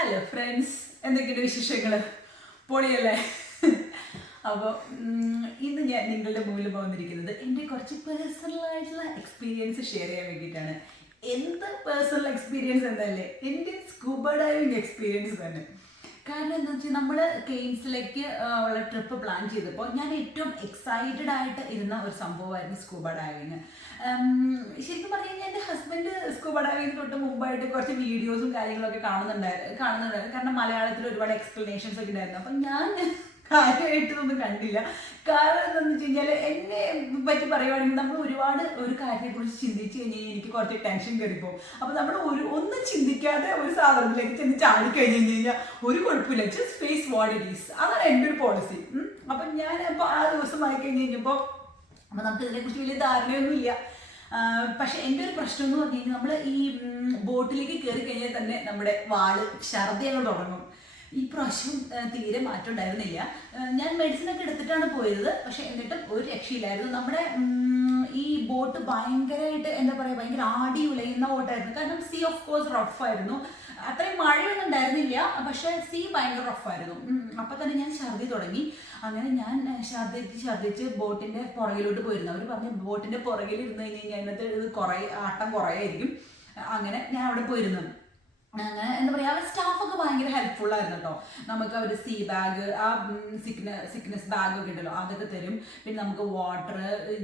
Hello friends, എന്തൊക്കെയുണ്ട് വിശേഷങ്ങൾ? പൊളിയല്ലേ? അപ്പോൾ ഇന്ന് ഞാൻ നിങ്ങളുടെ മുമ്പിൽ വന്നിരിക്കുന്നത് എൻ്റെ കുറച്ച് പേഴ്സണലായിട്ടുള്ള എക്സ്പീരിയൻസ് ഷെയർ ചെയ്യാൻ വേണ്ടിയിട്ടാണ്. എന്ത് പേഴ്സണൽ എക്സ്പീരിയൻസ് എന്നല്ലേ, എൻ്റെ സ്കൂബ ഡൈവിങ് എക്സ്പീരിയൻസ് തന്നെ. കാരണം എന്താ വെച്ചാൽ നമ്മൾ കെയ്ൻസിലേക്ക് ഉള്ള ട്രിപ്പ് പ്ലാൻ ചെയ്തപ്പോൾ ഞാൻ ഏറ്റവും എക്സൈറ്റഡ് ആയിട്ട് ഇരുന്ന ഒരു സംഭവമായിരുന്നു സ്കൂബ ഡൈവിങ്. ശരിക്കും പറഞ്ഞു കഴിഞ്ഞാൽ എൻ്റെ ഹസ്ബൻഡ് സ്കൂബ ഡൈവിങ് തൊട്ട് മുമ്പായിട്ട് കുറച്ച് വീഡിയോസും കാര്യങ്ങളൊക്കെ കാണുന്നുണ്ടായിരുന്നു. കാരണം മലയാളത്തിൽ ഒരുപാട് എക്സ്പ്ലനേഷൻസ് ഒക്കെ ഉണ്ടായിരുന്നു. അപ്പം ഞാൻ കാര്യമായിട്ടൊന്നും കണ്ടില്ല. കാരണം എന്താണെന്ന് വെച്ച് കഴിഞ്ഞാൽ എന്നെ പറ്റി പറയുവാണെങ്കിൽ നമ്മൾ ഒരുപാട് ഒരു കാര്യത്തെക്കുറിച്ച് ചിന്തിച്ച് കഴിഞ്ഞാൽ എനിക്ക് കുറച്ച് ടെൻഷൻ കയറിപ്പോകും. അപ്പോൾ നമ്മൾ ഒന്നും ചിന്തിക്കാതെ ഒരു സാധനത്തിലേക്ക് ചെന്ന് ചാടിക്കഴിഞ്ഞ് കഴിഞ്ഞാൽ ഒരു കുഴപ്പമില്ല, just face what it is. അതാണ് എൻ്റെ ഒരു പോളിസി. അപ്പം ഞാൻ അപ്പോൾ ആ ദിവസം ആയി കഴിഞ്ഞ് കഴിഞ്ഞപ്പോൾ അപ്പോൾ നമുക്ക് ഇതിനെക്കുറിച്ച് വലിയ ധാരണയൊന്നുമില്ല. പക്ഷെ എൻ്റെ ഒരു പ്രശ്നം എന്ന് പറഞ്ഞു കഴിഞ്ഞാൽ നമ്മൾ ഈ ബോട്ടിലേക്ക് കയറി കഴിഞ്ഞാൽ തന്നെ നമ്മുടെ ഛർദി അങ്ങ് തുടങ്ങും. ഈ പ്രാവശ്യം തീരെ മാറ്റം ഉണ്ടായിരുന്നില്ല. ഞാൻ മെഡിസിനൊക്കെ എടുത്തിട്ടാണ് പോയത്, പക്ഷെ എന്നിട്ടും ഒരു രക്ഷയില്ലായിരുന്നു. നമ്മുടെ ഈ ബോട്ട് ഭയങ്കരമായിട്ട് എന്താ പറയുക, ഭയങ്കര ആടി ഉലയുന്ന ബോട്ടായിരുന്നു. കാരണം സീ ഓഫ് കോഴ്സ് റഫായിരുന്നു. അത്രയും മഴയൊന്നും ഉണ്ടായിരുന്നില്ല, പക്ഷെ സീ ഭയങ്കര റഫായിരുന്നു. അപ്പം തന്നെ ഞാൻ ഛർദി തുടങ്ങി. അങ്ങനെ ഞാൻ ഛർദിച്ച് ബോട്ടിൻ്റെ പുറകിലോട്ട് പോയിരുന്നു. അവർ പറഞ്ഞു ബോട്ടിൻ്റെ പുറകിൽ ഇരുന്ന് കഴിഞ്ഞ് കഴിഞ്ഞാൽ അതിനകത്ത് ഇത് ആട്ടം കുറയായിരിക്കും. അങ്ങനെ ഞാൻ അവിടെ പോയിരുന്നു. അങ്ങനെ എന്താ പറയുക, അവർ സ്റ്റാഫൊക്കെ ഭയങ്കര ഹെൽപ്ഫുൾ ആയിരുന്നു കേട്ടോ. നമുക്ക് അവർ സീ ബാഗ്, ആ സിക്നസ് ബാഗൊക്കെ ഉണ്ടല്ലോ, അതൊക്കെ തരും. പിന്നെ നമുക്ക് വാട്ടർ,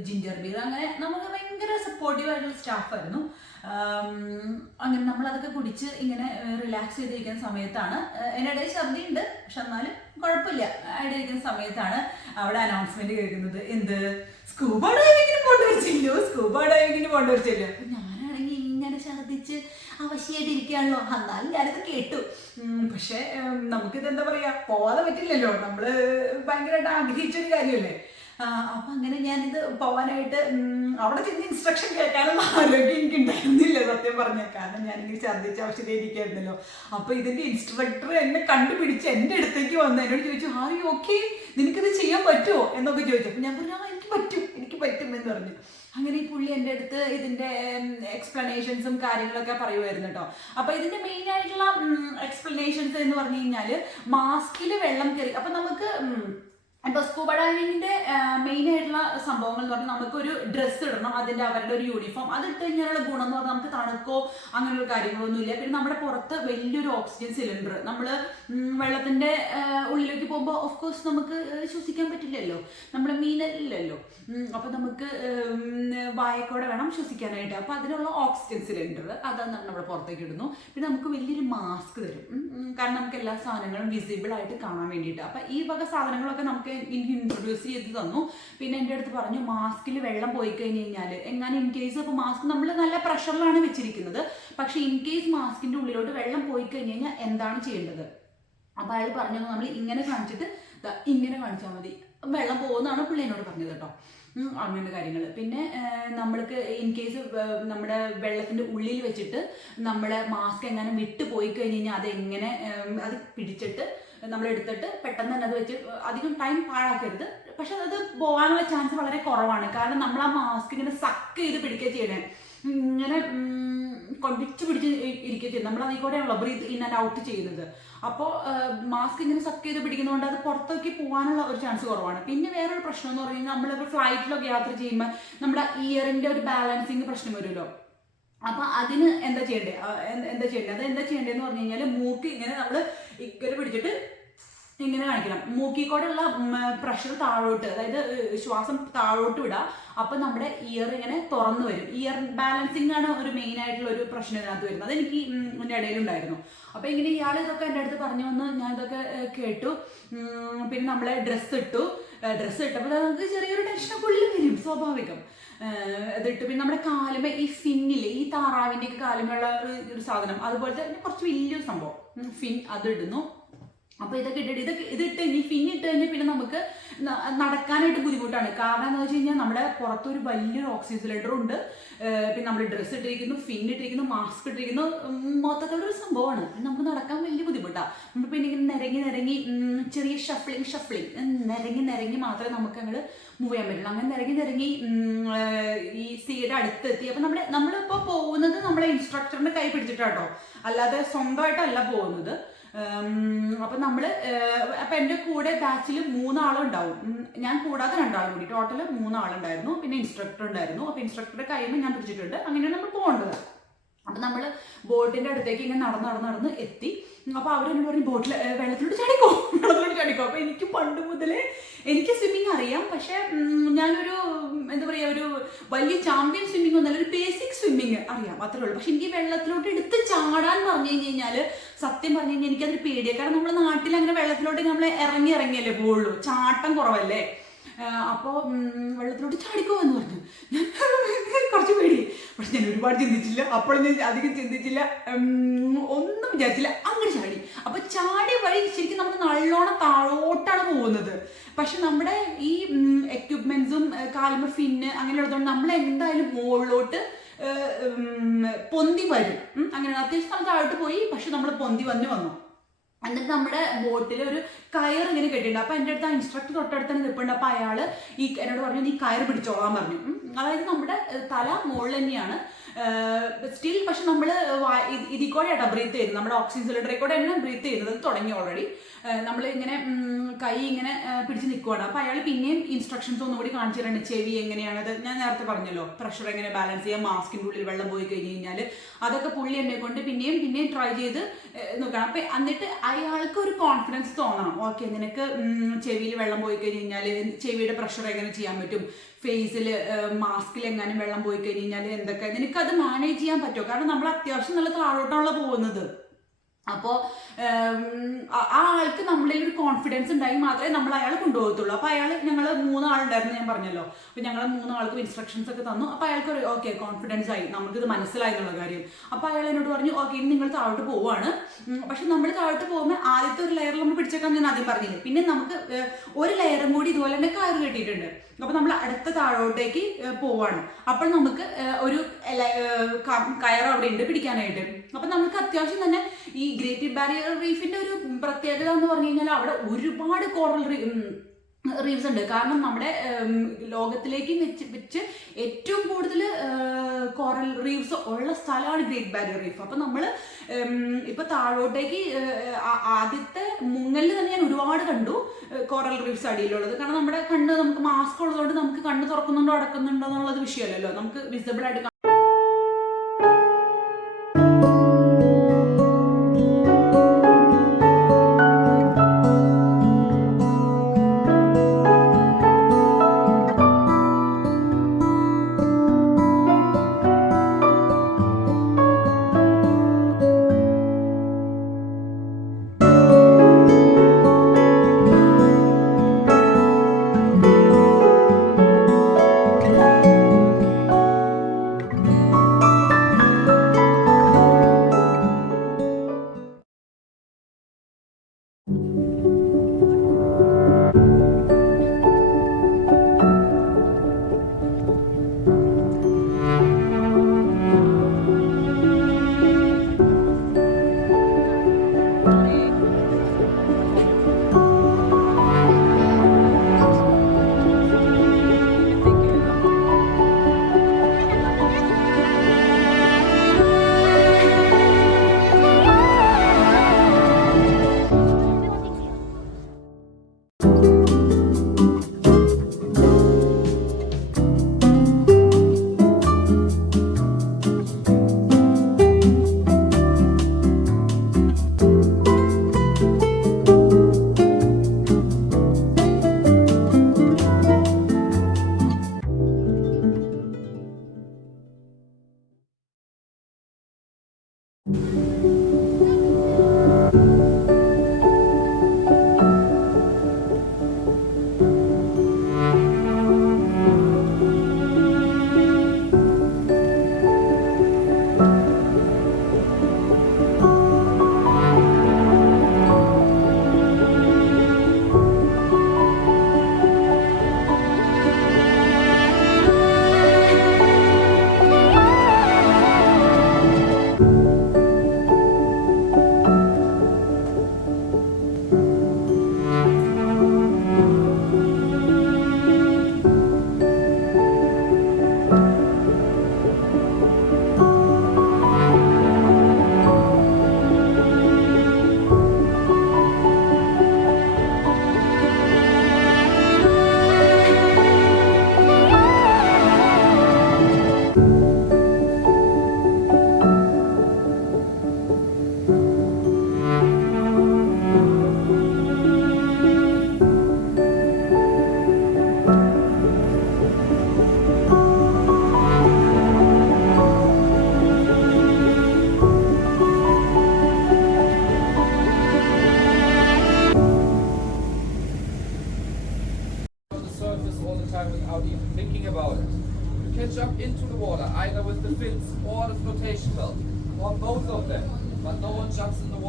ജിഞ്ചർ ബീർ, അങ്ങനെ നമുക്ക് ഭയങ്കര സപ്പോർട്ടീവ് ആയിട്ടുള്ള സ്റ്റാഫായിരുന്നു. അങ്ങനെ നമ്മളതൊക്കെ കുടിച്ച് ഇങ്ങനെ റിലാക്സ് ചെയ്തിരിക്കുന്ന സമയത്താണ്, എന്നിടയിൽ ഛർദി ഉണ്ട്, പക്ഷെ എന്നാലും കുഴപ്പമില്ല, ഇരിക്കുന്ന സമയത്താണ് അവിടെ അനൗൺസ്മെന്റ് കേൾക്കുന്നത്. എന്ത്, സ്കൂബ ഡൈവിങ്ങിന് കൊണ്ടുവരിച്ചല്ലോ. അപ്പൊ ഞാനാണെങ്കിൽ ഇങ്ങനെ ഛർദിച്ച് അവശയായിട്ടിരിക്കുകയാണല്ലോ. എന്നാലും ഞാനിത് കേട്ടു. പക്ഷെ നമുക്കിത് എന്താ പറയാ, പോവാതെ പറ്റില്ലല്ലോ, നമ്മള് ഭയങ്കരമായിട്ട് ആഗ്രഹിച്ചൊരു കാര്യമല്ലേ. അപ്പൊ അങ്ങനെ ഞാനിത് പോവാനായിട്ട് അവിടെ ചെന്ന് ഇൻസ്ട്രക്ഷൻ കേൾക്കാനുള്ള ആരോഗ്യം എനിക്ക് ഉണ്ടായിരുന്നില്ല സത്യം പറഞ്ഞ. കാരണം ഞാനിങ്ങനെ ഛർദ്ദിച്ച അവശതയിരിക്കായിരുന്നല്ലോ. അപ്പൊ ഇതിന്റെ ഇൻസ്ട്രക്ടർ എന്നെ കണ്ടുപിടിച്ച് എൻ്റെ അടുത്തേക്ക് വന്ന് എന്നോട് ചോദിച്ചു, ആർ യു ഓക്കെ, നിനക്കിത് ചെയ്യാൻ പറ്റുമോ എന്നൊക്കെ ചോദിച്ചു. അപ്പൊ ഞാൻ പറഞ്ഞു, എനിക്ക് പറ്റും എന്ന് പറഞ്ഞു. അങ്ങനെ ഈ പുള്ളി എൻ്റെ അടുത്ത് ഇതിൻ്റെ എക്സ്പ്ലനേഷൻസും കാര്യങ്ങളൊക്കെ പറയുമായിരുന്നു കേട്ടോ. അപ്പോൾ ഇതിൻ്റെ മെയിൻ ആയിട്ടുള്ള എക്സ്പ്ലനേഷൻസ് എന്ന് പറഞ്ഞു കഴിഞ്ഞാൽ, മാസ്കിൽ വെള്ളം കയറി. അപ്പം നമുക്ക് ഇപ്പോൾ സ്കൂബ ഡൈവിങ്ങിൻ്റെ മെയിൻ ആയിട്ടുള്ള സംഭവങ്ങൾ എന്ന് പറഞ്ഞാൽ നമുക്കൊരു ഡ്രസ്സ് ഇടണം, അതിൻ്റെ അവരുടെ ഒരു യൂണിഫോം. അത് ഇട്ട് കഴിഞ്ഞാലുള്ള ഗുണം എന്ന് പറഞ്ഞാൽ നമുക്ക് തണുക്കോ അങ്ങനെയുള്ള കാര്യങ്ങളൊന്നുമില്ല. പിന്നെ നമ്മുടെ പുറത്ത് വലിയൊരു ഓക്സിജൻ സിലിണ്ടർ, നമ്മൾ വെള്ളത്തിൻ്റെ ഉള്ളിലേക്ക് പോകുമ്പോൾ ഓഫ് കോഴ്സ് നമുക്ക് ശ്വസിക്കാൻ പറ്റില്ലല്ലോ, നമ്മൾ മീനല്ലല്ലോ. അപ്പോൾ നമുക്ക് വായക്കോടെ വേണം ശ്വസിക്കാനായിട്ട്. അപ്പോൾ അതിനുള്ള ഓക്സിജൻ സിലിണ്ടർ അതാണ് നമ്മുടെ പുറത്തേക്ക് ഇടുന്നു. പിന്നെ നമുക്ക് വലിയൊരു മാസ്ക് തരും, കാരണം നമുക്ക് എല്ലാ സാധനങ്ങളും വിസിബിൾ ആയിട്ട് കാണാൻ വേണ്ടിയിട്ട്. അപ്പോൾ ഈ വക സാധനങ്ങളൊക്കെ നമുക്ക് എനിക്ക് ഇൻട്രൊഡ്യൂസ് ചെയ്ത് തന്നു. പിന്നെ എൻ്റെ അടുത്ത് പറഞ്ഞു, മാസ്കിൽ വെള്ളം പോയി കഴിഞ്ഞ് കഴിഞ്ഞാൽ എങ്ങനെ ഇൻ കേസ്, ഇപ്പോൾ മാസ്ക് നമ്മൾ നല്ല പ്രഷറിലാണ് വെച്ചിരിക്കുന്നത്, പക്ഷേ ഇൻ കേസ് മാസ്കിൻ്റെ ഉള്ളിലോട്ട് വെള്ളം പോയി കഴിഞ്ഞ് കഴിഞ്ഞാൽ എന്താണ് ചെയ്യേണ്ടത്. അപ്പോൾ അയാൾ പറഞ്ഞു, നമ്മൾ ഇങ്ങനെ കാണിച്ചിട്ട് ഇങ്ങനെ കാണിച്ചാൽ മതി, വെള്ളം പോകുന്നതാണ് പുള്ളി എന്നോട് പറഞ്ഞത് കേട്ടോ. അങ്ങനത്തെ കാര്യങ്ങൾ. പിന്നെ നമ്മൾക്ക് ഇൻ കേസ് നമ്മുടെ വെള്ളത്തിൻ്റെ ഉള്ളിൽ വെച്ചിട്ട് നമ്മുടെ മാസ്ക് എങ്ങനെ വിട്ട് പോയി കഴിഞ്ഞ് കഴിഞ്ഞാൽ അതെങ്ങനെ അത് പിടിച്ചിട്ട് നമ്മളെടുത്തിട്ട് പെട്ടെന്ന് തന്നെ അത് വെച്ച് അധികം ടൈം പാഴാക്കരുത്. പക്ഷെ അത് പോകാനുള്ള ചാൻസ് വളരെ കുറവാണ്. കാരണം നമ്മൾ ആ മാസ്ക് ഇങ്ങനെ സക്ക് ചെയ്ത് പിടിക്കുക ചെയ്യണേ, ഇങ്ങനെ പിടിച്ച് ഇരിക്കുക ചെയ്യുന്നത്. നമ്മൾ അതിൽ ബ്രീത്ത് ഇൻ ആൻഡ് ഔട്ട് ചെയ്യുന്നത്. അപ്പോൾ മാസ്ക് ഇങ്ങനെ സക്ക് ചെയ്ത് പിടിക്കുന്നതുകൊണ്ട് അത് പുറത്തേക്ക് പോകാനുള്ള ഒരു ചാൻസ് കുറവാണ്. പിന്നെ വേറൊരു പ്രശ്നം എന്ന് പറഞ്ഞു കഴിഞ്ഞാൽ, നമ്മളിപ്പോൾ ഫ്ലൈറ്റിലൊക്കെ യാത്ര ചെയ്യുമ്പോൾ നമ്മുടെ ഇയറിൻ്റെ ഒരു ബാലൻസിങ് പ്രശ്നം വരുമല്ലോ. അപ്പം അതിന് എന്താ ചെയ്യേണ്ടത്, അതെന്താ ചെയ്യേണ്ടതെന്ന് പറഞ്ഞു കഴിഞ്ഞാൽ, മൂക്ക് ഇങ്ങനെ നമ്മൾ ഇക്കരെ പിടിച്ചിട്ട് ഇങ്ങനെ കാണിക്കണം. മൂക്കിക്കൂടെയുള്ള പ്രഷർ താഴോട്ട്, അതായത് ശ്വാസം താഴോട്ട് വിടുക. അപ്പം നമ്മുടെ ഇയർ ഇങ്ങനെ തുറന്നു വരും. ഇയർ ബാലൻസിങ് ആണ് ഒരു മെയിൻ ആയിട്ടുള്ള ഒരു പ്രശ്നം ഇതിനകത്ത് വരുന്നത്. അതെനിക്ക് എൻ്റെ ഇടയിലുണ്ടായിരുന്നു. അപ്പോൾ ഇങ്ങനെ ഇയാൾ ഇതൊക്കെ എൻ്റെ അടുത്ത് പറഞ്ഞു വന്ന് ഞാൻ ഇതൊക്കെ കേട്ടു. പിന്നെ നമ്മളെ ഡ്രസ്സ് ഇട്ടപ്പോൾ നമുക്ക് ചെറിയൊരു ടെൻഷനൊക്കെ ഉള്ളിൽ വരും, സ്വാഭാവികം. ഇതിട്ട് പിന്നെ നമ്മുടെ കാലുമേ ഈ ഫിന്നില്ലേ, ഈ താറാവിൻ്റെയൊക്കെ കാലുമുള്ള ഒരു സാധനം, അതുപോലത്തെ കുറച്ച് വലിയൊരു സംഭവം ഫിൻ, അതിടുന്നു. അപ്പോൾ ഇതൊക്കെ ഇതിട്ട് കഴിഞ്ഞ് ഫിന്നിട്ട് കഴിഞ്ഞാൽ പിന്നെ നമുക്ക് നടക്കാനായിട്ട് ബുദ്ധിമുട്ടാണ്. കാരണം എന്താ വെച്ച് കഴിഞ്ഞാൽ, നമ്മുടെ പുറത്തൊരു വലിയൊരു ഓക്സിജൻ സിലിണ്ടർ ഉണ്ട്, പിന്നെ നമ്മൾ ഡ്രസ്സ് ഇട്ടിരിക്കുന്നു, ഫിൻ ഇട്ടിരിക്കുന്നു, മാസ്ക് ഇട്ടിരിക്കുന്നു, മൊത്തത്തിലൊരു സംഭവമാണ്. നമുക്ക് നടക്കാൻ വലിയ ബുദ്ധിമുട്ടാണ്. നമ്മൾ പിന്നെ ഇങ്ങനെ നിരങ്ങി ചെറിയ ഷഫ്ലിങ് നിരങ്ങി മാത്രമേ നമുക്ക് അങ്ങോട്ട് മൂവ് ചെയ്യാൻ പറ്റുള്ളൂ. അങ്ങനെ നിരങ്ങി ഈ സീയുടെ അടുത്തെത്തി. അപ്പം നമ്മളിപ്പോൾ പോകുന്നത് നമ്മളെ ഇൻസ്ട്രക്ടറിൻ്റെ കൈ പിടിച്ചിട്ടാട്ടോ, അല്ലാതെ സ്വന്തമായിട്ടല്ല പോകുന്നത്. അപ്പം നമ്മൾ അപ്പം എൻ്റെ കൂടെ ബാച്ചിൽ 3 ആളുണ്ടാവും. ഞാൻ കൂടാതെ 2 ആളും കൂടി, ടോട്ടൽ 3 ആളുണ്ടായിരുന്നു. പിന്നെ ഇൻസ്ട്രക്ടർ ഉണ്ടായിരുന്നു. അപ്പോൾ ഇൻസ്ട്രക്ടറുടെ കയ്യിൽ നിന്ന് ഞാൻ പിടിച്ചിട്ടുണ്ട്. അങ്ങനെയാണ് നമ്മൾ പോകേണ്ടത്. അപ്പം നമ്മൾ ബോട്ടിൻ്റെ അടുത്തേക്ക് ഇങ്ങനെ നടന്ന് എത്തി. അപ്പോൾ അവരെന്നോട് പറഞ്ഞു വെള്ളത്തിലോട്ട് ചാടിക്കോ. അപ്പോൾ എനിക്ക് പണ്ട് മുതലേ എനിക്ക് സ്വിമ്മിങ് അറിയാം. പക്ഷേ ഞാനൊരു എന്താ പറയുക, ഒരു വലിയ ചാമ്പ്യൻ സ്വിമ്മിങ് ഒന്നല്ല, ഒരു ബേസിക് സ്വിമ്മിങ് അറിയാം, അത്രേ ഉള്ളൂ. പക്ഷെ എനിക്ക് വെള്ളത്തിലോട്ട് എടുത്ത് ചാടാൻ പറഞ്ഞു കഴിഞ്ഞാൽ സത്യം പറഞ്ഞു കഴിഞ്ഞാൽ എനിക്കതൊരു പേടിയാണ്. കാരണം നമ്മുടെ നാട്ടിൽ അങ്ങനെ വെള്ളത്തിലോട്ട് നമ്മൾ ഇറങ്ങിയല്ലേ പോവുള്ളൂ, ചാട്ടം കുറവല്ലേ. അപ്പോൾ വെള്ളത്തിലോട്ട് ചാടിക്കോ എന്ന് പറഞ്ഞു. ഞാൻ കുറച്ച് പേടി, പക്ഷെ ഞാൻ ഒരുപാട് ചിന്തിച്ചില്ല. അപ്പോഴും ഞാൻ അധികം ചിന്തിച്ചില്ല, ഒന്നും വിചാരിച്ചില്ല, അങ്ങനെ ചാടി. അപ്പോൾ ചാടി വഴി ശരിക്കും നമുക്ക് നല്ലോണം താഴോട്ടാണ് പോകുന്നത്. പക്ഷെ നമ്മുടെ ഈ എക്യുപ്മെന്റ്സും കാലുമ്പ് ഫിന്ന് അങ്ങനെയുള്ളതുകൊണ്ട് നമ്മൾ എന്തായാലും മുകളിലോട്ട് പൊന്തി വരും. അങ്ങനെ അത്യാവശ്യം നമ്മൾ താഴോട്ട് പോയി, പക്ഷെ നമ്മൾ പൊന്തി വന്നു. എന്നിട്ട് നമ്മുടെ ബോട്ടിൽ ഒരു കയർ ഇങ്ങനെ കെട്ടിയിട്ടുണ്ട്. അപ്പോൾ എൻ്റെ അടുത്ത് ആ ഇൻസ്ട്രക്ടർ തൊട്ടടുത്ത് തന്നെ നിൽപ്പുണ്ട്. അപ്പോൾ അയാൾ എന്നോട് പറഞ്ഞു, നീ കയർ പിടിച്ചോളാൻ പറഞ്ഞു. അതായത് നമ്മുടെ തല മുകളിൽ തന്നെയാണ് സ്റ്റിൽ, പക്ഷെ നമ്മൾ ഇതിൽ കൂടെ ആയിട്ടാണ് ബ്രീത്ത് ചെയ്യുന്നത്. നമ്മുടെ ഓക്സിജൻ സിലിണ്ടറിൽ കൂടെ തന്നെ ബ്രീത്ത് ചെയ്യുന്നത് തുടങ്ങി ഓൾറെഡി. നമ്മൾ ഇങ്ങനെ കൈ ഇങ്ങനെ പിടിച്ച് നിൽക്കുവാണ്. അപ്പോൾ അയാൾ പിന്നെയും ഇൻസ്ട്രക്ഷൻസ് ഒന്നുകൂടി കാണിച്ചു തരാണ്. ചെവി എങ്ങനെയാണത്, ഞാൻ നേരത്തെ പറഞ്ഞല്ലോ, പ്രഷർ എങ്ങനെ ബാലൻസ് ചെയ്യാം, മാസ്കിൻ്റെ ഉള്ളിൽ വെള്ളം പോയി കഴിഞ്ഞ് കഴിഞ്ഞാൽ അതൊക്കെ പുള്ളി എന്നെ കൊണ്ട് പിന്നെയും ട്രൈ ചെയ്ത് നോക്കണം. അപ്പം എന്നിട്ട് അയാൾക്ക് ഒരു കോൺഫിഡൻസ് തോന്നണം. ഓക്കെ, നിനക്ക് ചെവിയിൽ വെള്ളം പോയി കഴിഞ്ഞ് കഴിഞ്ഞാൽ ചെവിയുടെ പ്രഷർ എങ്ങനെ ചെയ്യാൻ പറ്റും, ഫേസിൽ മാസ്കിൽ എങ്ങാനും വെള്ളം പോയി കഴിഞ്ഞ് കഴിഞ്ഞാൽ എന്തൊക്കെ നിനക്കത് മാനേജ് ചെയ്യാൻ പറ്റുമോ. കാരണം നമ്മൾ അത്യാവശ്യം നല്ല താഴോട്ടാണല്ലോ പോകുന്നത്. അപ്പോൾ ആ ആൾക്ക് നമ്മളിൽ ഒരു കോൺഫിഡൻസ് ഉണ്ടായി മാത്രമേ നമ്മൾ അയാളെ കൊണ്ടുപോകത്തുള്ളൂ. അപ്പോൾ ഞങ്ങൾ 3 ആളുണ്ടായിരുന്നു, ഞാൻ പറഞ്ഞല്ലോ. അപ്പോൾ ഞങ്ങൾ 3 ആൾക്കും ഇൻസ്ട്രക്ഷൻസ് ഒക്കെ തന്നു. അപ്പോൾ അയാൾക്ക് ഒരു ഓക്കെ കോൺഫിഡൻസ് ആയി, നമുക്കിത് മനസ്സിലായി എന്നുള്ള കാര്യം. അപ്പോൾ അയാൾ എന്നോട് പറഞ്ഞു, ഓക്കെ ഇനി നിങ്ങൾ താഴോട്ട് പോവുകയാണ്. പക്ഷെ നമ്മൾ താഴോട്ട് പോകുമ്പോൾ ആദ്യത്തെ ഒരു ലെയറിൽ നമ്മൾ പിടിച്ചേക്കാൻ ഞാൻ ആദ്യം പറഞ്ഞില്ലേ. പിന്നെ നമുക്ക് ഒരു ലെയറും കൂടി ഇതുപോലെ തന്നെ കയറ് കെട്ടിയിട്ടുണ്ട്. അപ്പോൾ നമ്മൾ അടുത്ത താഴോട്ടേക്ക് പോവാണ്. അപ്പോൾ നമുക്ക് ഒരു കയർ അവിടെ ഉണ്ട് പിടിക്കാനായിട്ട്. അപ്പം നമുക്ക് അത്യാവശ്യം തന്നെ ഈ ഗ്രേറ്റ് ബാരിയർ റീഫിന്റെ ഒരു പ്രത്യേകത എന്ന് പറഞ്ഞു കഴിഞ്ഞാൽ അവിടെ ഒരുപാട് കോറൽ റീഫ്സ് ഉണ്ട്. കാരണം നമ്മുടെ ലോകത്തിലേക്ക് വെച്ച് ഏറ്റവും കൂടുതൽ കോറൽ റീഫ്സ് ഉള്ള സ്ഥലമാണ് ഗ്രേറ്റ് ബാരിയർ റീഫ്. അപ്പം നമ്മൾ ഇപ്പോൾ താഴോട്ടേക്ക് ആദ്യത്തെ മുങ്ങലിൽ തന്നെ ഞാൻ ഒരുപാട് കണ്ടു കോറൽ റീഫ്സ് അടിയിലുള്ളത്. കാരണം നമ്മുടെ നമുക്ക് മാസ്ക് ഉള്ളതുകൊണ്ട് നമുക്ക് കണ്ണ് തുറക്കുന്നുണ്ടോ അടക്കുന്നുണ്ടോ എന്നുള്ളത് വിഷയമല്ലല്ലോ, നമുക്ക് വിസിബിൾ ആയിട്ട്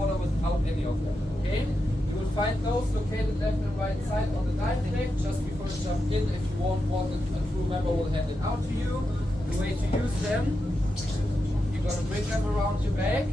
water without any of them. Okay? You will find those located left and right side on the dive deck just before you jump in. If you want one, a crew member will hand it out to you. The way to use them, you're gonna bring them around your back.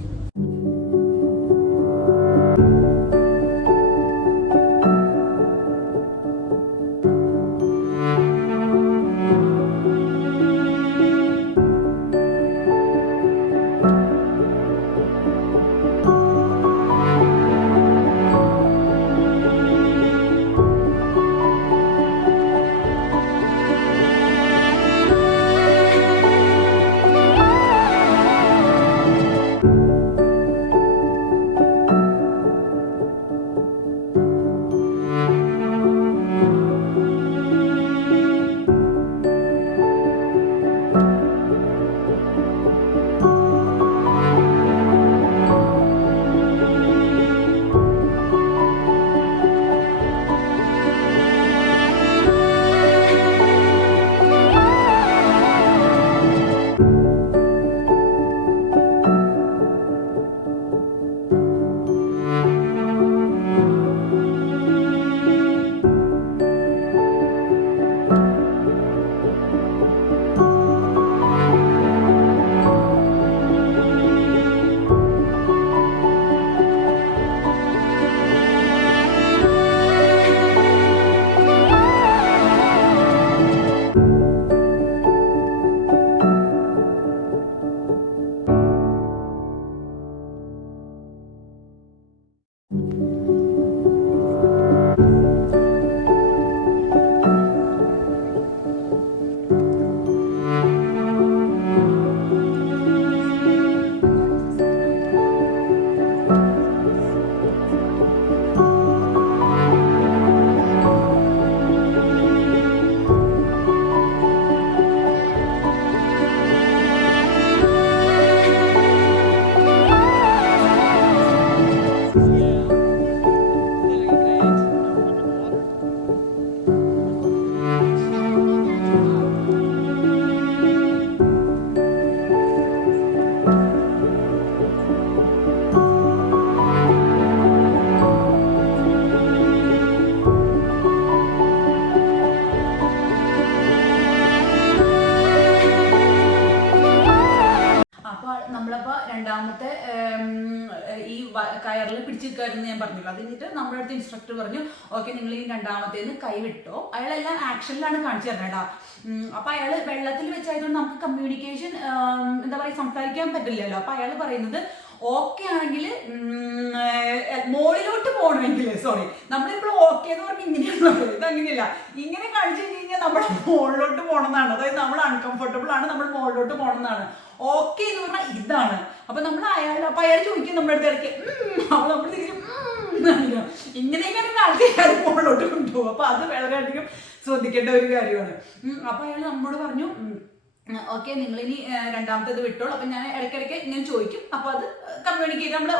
രണ്ടാമത്തെ ഈ കയറിൽ പിടിച്ചിരിക്കായിരുന്നു ഞാൻ പറഞ്ഞില്ല. അത് കഴിഞ്ഞിട്ട് നമ്മുടെ അടുത്ത് instructor പറഞ്ഞു, ഓക്കെ നിങ്ങൾ ഈ രണ്ടാമത്തേന്ന് കൈവിട്ടോ. അയാളെല്ലാം ആക്ഷനിലാണ് കാണിച്ചു തരണം കേട്ടോ. അപ്പൊ അയാൾ വെള്ളത്തിൽ വെച്ചായതുകൊണ്ട് നമുക്ക് കമ്മ്യൂണിക്കേഷൻ എന്താ പറയുക സംസാരിക്കാൻ പറ്റില്ലല്ലോ. അപ്പൊ അയാൾ പറയുന്നത് ഓക്കെ ആണെങ്കിൽ മോളിലോട്ട് പോകണമെങ്കിൽ, സോറി നമ്മളിപ്പോൾ ഓക്കെ എന്ന് പറഞ്ഞാൽ ഇങ്ങനെയാണ് പറയുന്നത്, ഇത് അങ്ങനെയല്ല. ഇങ്ങനെ കാണിച്ചു കഴിഞ്ഞാൽ നമ്മൾ മുകളിലോട്ട് പോകണമെന്നാണ്. അതായത് നമ്മൾ അൺകംഫർട്ടബിൾ ആണ്, നമ്മൾ മുകളിലോട്ട് പോകണമെന്നാണ്. ഓക്കെ എന്ന് പറഞ്ഞാൽ ഇതാണ്. അപ്പൊ നമ്മൾ അപ്പൊ അയാൾ ചോദിക്കും നമ്മുടെ അടുത്ത് ഇടയ്ക്ക് അപ്പൊ നമ്മൾ തിരിക്കും ഇങ്ങനെയൊക്കെ കാണിച്ചാൽ മുകളിലോട്ട് കൊണ്ടുപോകും. അപ്പൊ അത് വളരെയധികം ശ്രദ്ധിക്കേണ്ട ഒരു കാര്യമാണ്. അപ്പൊ അയാൾ നമ്മോട് പറഞ്ഞു ഓക്കെ നിങ്ങളിനി രണ്ടാമത്തേത് വിട്ടോളൂ. അപ്പൊ ഞാൻ ഇടയ്ക്കിടയ്ക്ക് ഇങ്ങനെ ചോദിക്കും. അപ്പൊ അത് കമ്മ്യൂണിക്കേറ്റ് നമ്മൾ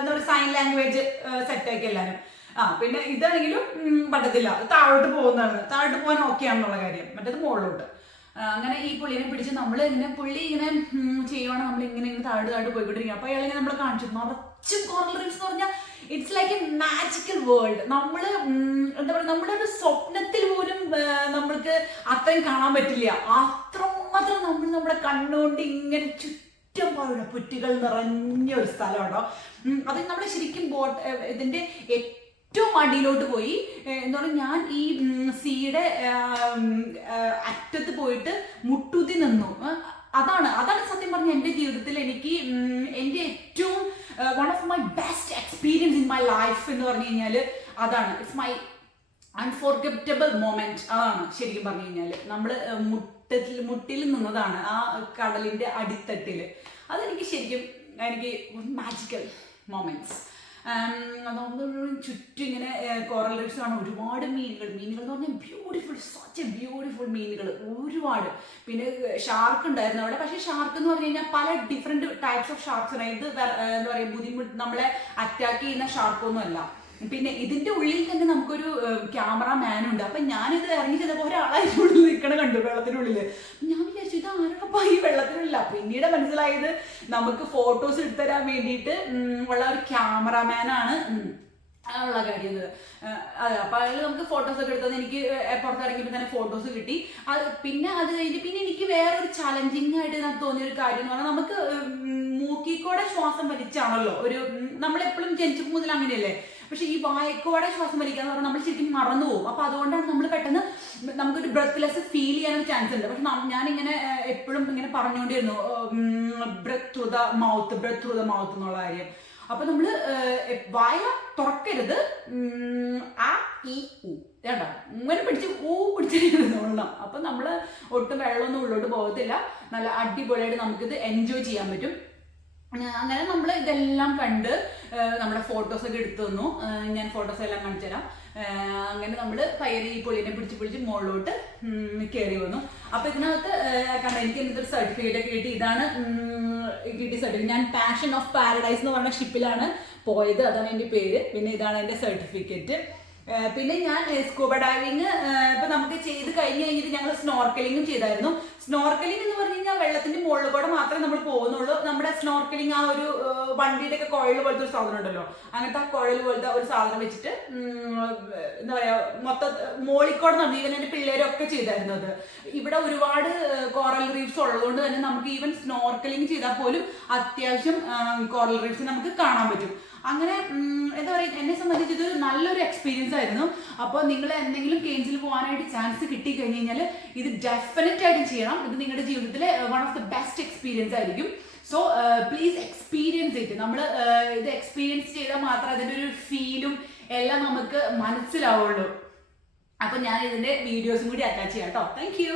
എന്താ പറയുക സൈൻ ലാംഗ്വേജ് സെറ്റാക്കി എല്ലാവരും. പിന്നെ ഇതാണെങ്കിലും പറ്റത്തില്ല, താഴോട്ട് പോകുന്നതാണ്, താഴോട്ട് പോകാൻ ഓക്കെ ആണെന്നുള്ള കാര്യം, മറ്റേത് മുകളിലോട്ട്. അങ്ങനെ ഈ പുള്ളിനെ പിടിച്ച് നമ്മൾ ഇങ്ങനെ പുള്ളി ഇങ്ങനെ ചെയ്യുവാണ്, നമ്മൾ ഇങ്ങനെ താഴോട്ട് പോയിക്കൊണ്ടിരിക്കുക. അപ്പൊ അയാൾ ഇങ്ങനെ നമ്മൾ കാണിച്ചു നിറച്ചും കോറൽ റീഫ്സ് എന്ന് പറഞ്ഞാൽ it's like A magical world. നമ്മൾ എന്താ പറയുക നമ്മുടെ ഒരു സ്വപ്നത്തിൽ പോലും നമ്മൾക്ക് അത്രയും കാണാൻ പറ്റില്ല. അത്രമാത്രം നമ്മൾ നമ്മുടെ കണ്ണുകൊണ്ട് ഇങ്ങനെ ചുറ്റും പോലുള്ള പുറ്റുകൾ നിറഞ്ഞ ഒരു സ്ഥലമാണോ. അത് നമ്മൾ ശരിക്കും ഇതിന്റെ ഏറ്റവും അടിയിലോട്ട് പോയി. എന്താ പറയുക ഞാൻ ഈ സീയുടെ അറ്റത്ത് പോയിട്ട് മുട്ടുതി നിന്നു. അതാണ് സത്യം പറഞ്ഞ എൻ്റെ ജീവിതത്തിൽ എനിക്ക് എൻ്റെ ഏറ്റവും one of my best experience in my life എന്ന് പറഞ്ഞു കഴിഞ്ഞാൽ അതാണ്. It's my unforgettable moment. അതാണ് ശരിക്കും പറഞ്ഞു കഴിഞ്ഞാൽ നമ്മൾ മുട്ടിൽ നിന്നതാണ് ആ കടലിൻ്റെ അടിത്തട്ടിൽ. അതെനിക്ക് ശരിക്കും മാജിക്കൽ മൊമെന്റ്സ്. ചുറ്റും ഇങ്ങനെ കോറൽ റീഫ്സ് ആണ്, ഒരുപാട് മീനുകൾ എന്ന് പറഞ്ഞാൽ ബ്യൂട്ടിഫുൾ, സച്ച് എ ബ്യൂട്ടിഫുൾ മീനുകൾ ഒരുപാട്. പിന്നെ ഷാർക്ക് ഉണ്ടായിരുന്നു അവിടെ. പക്ഷേ ഷാർക്ക് എന്ന് പറഞ്ഞു കഴിഞ്ഞാൽ പല ഡിഫറെന്റ് ടൈപ്സ് ഓഫ് ഷാർക്സ് ഉണ്ട്. ഇത് എന്താ പറയുക ബുദ്ധിമുട്ട് നമ്മളെ അറ്റാക്ക് ചെയ്യുന്ന ഷാർക്കൊന്നും അല്ല. പിന്നെ ഇതിന്റെ ഉള്ളിൽ തന്നെ നമുക്കൊരു ക്യാമറമാൻ ഉണ്ട്. അപ്പൊ ഞാനിത് ഇറങ്ങി ചെന്നപ്പോൾ ഒരാളതിൻ്റെ ഉള്ളിൽ നിൽക്കണ കണ്ടു, വെള്ളത്തിനുള്ളിൽ. ഞാൻ വിചാരിച്ചു ഇത് ആരാപ്പ ഈ വെള്ളത്തിനുള്ളിൽ. പിന്നീട് മനസ്സിലായത് നമുക്ക് ഫോട്ടോസ് എടുത്തുതരാൻ വേണ്ടിയിട്ട് ഉള്ള ഒരു ക്യാമറമാനാണ് ഉള്ള കാര്യം. അതെ, അപ്പൊ അതിൽ നമുക്ക് ഫോട്ടോസ് ഒക്കെ എടുത്തത് എനിക്ക് പുറത്തിറങ്ങിയപ്പോൾ തന്നെ ഫോട്ടോസ് കിട്ടി. അത് കഴിഞ്ഞ് പിന്നെ എനിക്ക് വേറൊരു ചലഞ്ചിങ് ആയിട്ട് ഇതിനകത്ത് തോന്നിയ ഒരു കാര്യം എന്ന് പറഞ്ഞാൽ, നമുക്ക് മൂക്കിക്കൂടെ ശ്വാസം വലിച്ചാണല്ലോ നമ്മളെപ്പോഴും ജനിച്ചപ്പോൾ മുതൽ അങ്ങനെയല്ലേ. പക്ഷെ ഈ വായക്കോടെ ശ്വാസം വലിക്കുക എന്ന് പറഞ്ഞാൽ നമ്മൾ ശരിക്കും മറന്നു പോകും. അപ്പൊ അതുകൊണ്ടാണ് നമ്മൾ പെട്ടെന്ന് നമുക്കൊരു ബ്രെത്ത്ലെസ് ഫീൽ ചെയ്യാനൊരു ചാൻസ് ഉണ്ട്. പക്ഷെ ഞാനിങ്ങനെ എപ്പോഴും ഇങ്ങനെ പറഞ്ഞുകൊണ്ടിരുന്നു ബ്രെത്ത് ത്രൂ ദ മൗത്ത് എന്നുള്ള കാര്യം. അപ്പൊ നമ്മള് വായ തുറക്കരുത്, ആ ഈ ഊ വേണ്ട ഇങ്ങനെ പിടിച്ചിരുന്നോളണം. അപ്പൊ നമ്മള് ഒട്ടും വെള്ളമൊന്നും ഉള്ളോട്ട് പോകത്തില്ല. നല്ല അടിപൊളിയായിട്ട് നമുക്കിത് എൻജോയ് ചെയ്യാൻ പറ്റും. അങ്ങനെ നമ്മൾ ഇതെല്ലാം കണ്ട് നമ്മുടെ ഫോട്ടോസൊക്കെ എടുത്തു തന്നു. ഞാൻ ഫോട്ടോസ് എല്ലാം കാണിച്ചു തരാം. അങ്ങനെ നമ്മൾ പയ്യനെ ഈ പുള്ളിനെ പിടിച്ച് മുകളിലോട്ട് കയറി വന്നു. അപ്പൊ ഇതിനകത്ത് കണ്ട എനിക്ക് എന്തൊരു സർട്ടിഫിക്കറ്റ് ഒക്കെ കിട്ടി. ഇതാണ് കിട്ടിയ സർട്ടിഫിക്കറ്റ്. ഞാൻ പാഷൻ ഓഫ് പാരഡൈസ് എന്ന് പറഞ്ഞ ഷിപ്പിലാണ് പോയത്, അതാണ് എൻ്റെ പേര്. പിന്നെ ഇതാണ് എൻ്റെ സർട്ടിഫിക്കറ്റ്. പിന്നെ ഞാൻ സ്കൂബ ഡൈവിങ് ഇപ്പൊ നമുക്ക് ചെയ്ത് കഴിഞ്ഞിട്ട് ഞങ്ങൾ സ്നോർക്കലിങ്ങും ചെയ്തായിരുന്നു. സ്നോർക്കലിംഗ് എന്ന് പറഞ്ഞു കഴിഞ്ഞാൽ വെള്ളത്തിന്റെ മുകളിൽ കൂടെ മാത്രമേ നമ്മൾ പോകുന്നുള്ളൂ. നമ്മുടെ സ്നോർക്കലിംഗ് ആ ഒരു വണ്ടിയുടെ ഒക്കെ കുഴൽ പോലത്തെ ഒരു സാധനം ഉണ്ടല്ലോ, അങ്ങനത്തെ ആ കുഴൽ പോലത്തെ ഒരു സാധനം വെച്ചിട്ട് എന്താ പറയാ മോളിക്കോടെ നമ്മൾ ഈവൻ എൻ്റെ പിള്ളേരൊക്കെ ചെയ്തായിരുന്നു. അത് ഇവിടെ ഒരുപാട് കോറൽ റീഫ്സ് ഉള്ളതുകൊണ്ട് തന്നെ നമുക്ക് ഈവൻ സ്നോർക്കലിംഗ് ചെയ്താൽ പോലും അത്യാവശ്യം കോറൽ റീഫ്സ് നമുക്ക് കാണാൻ പറ്റും. അങ്ങനെ എന്താ പറയുക, എന്നെ സംബന്ധിച്ച് ഇതൊരു നല്ലൊരു എക്സ്പീരിയൻസ് ആയിരുന്നു. അപ്പോൾ നിങ്ങൾ എന്തെങ്കിലും കേൻസിൽ പോകാനായിട്ട് ചാൻസ് കിട്ടിക്കഴിഞ്ഞ് കഴിഞ്ഞാൽ ഇത് ഡെഫിനറ്റ് ആയിട്ടും ചെയ്യണം. ഇത് നിങ്ങളുടെ ജീവിതത്തിലെ one of the best experience ആയിരിക്കും. So please experience it. നമ്മൾ ഇത് എക്സ്പീരിയൻസ് ചെയ്താൽ മാത്രമേ അതിൻ്റെ ഒരു ഫീലും എല്ലാം നമുക്ക് മനസ്സിലാവുള്ളൂ. അപ്പം ഞാൻ ഇതിൻ്റെ വീഡിയോസും കൂടി അറ്റാച്ച് ചെയ്യാം കേട്ടോ. Thank you.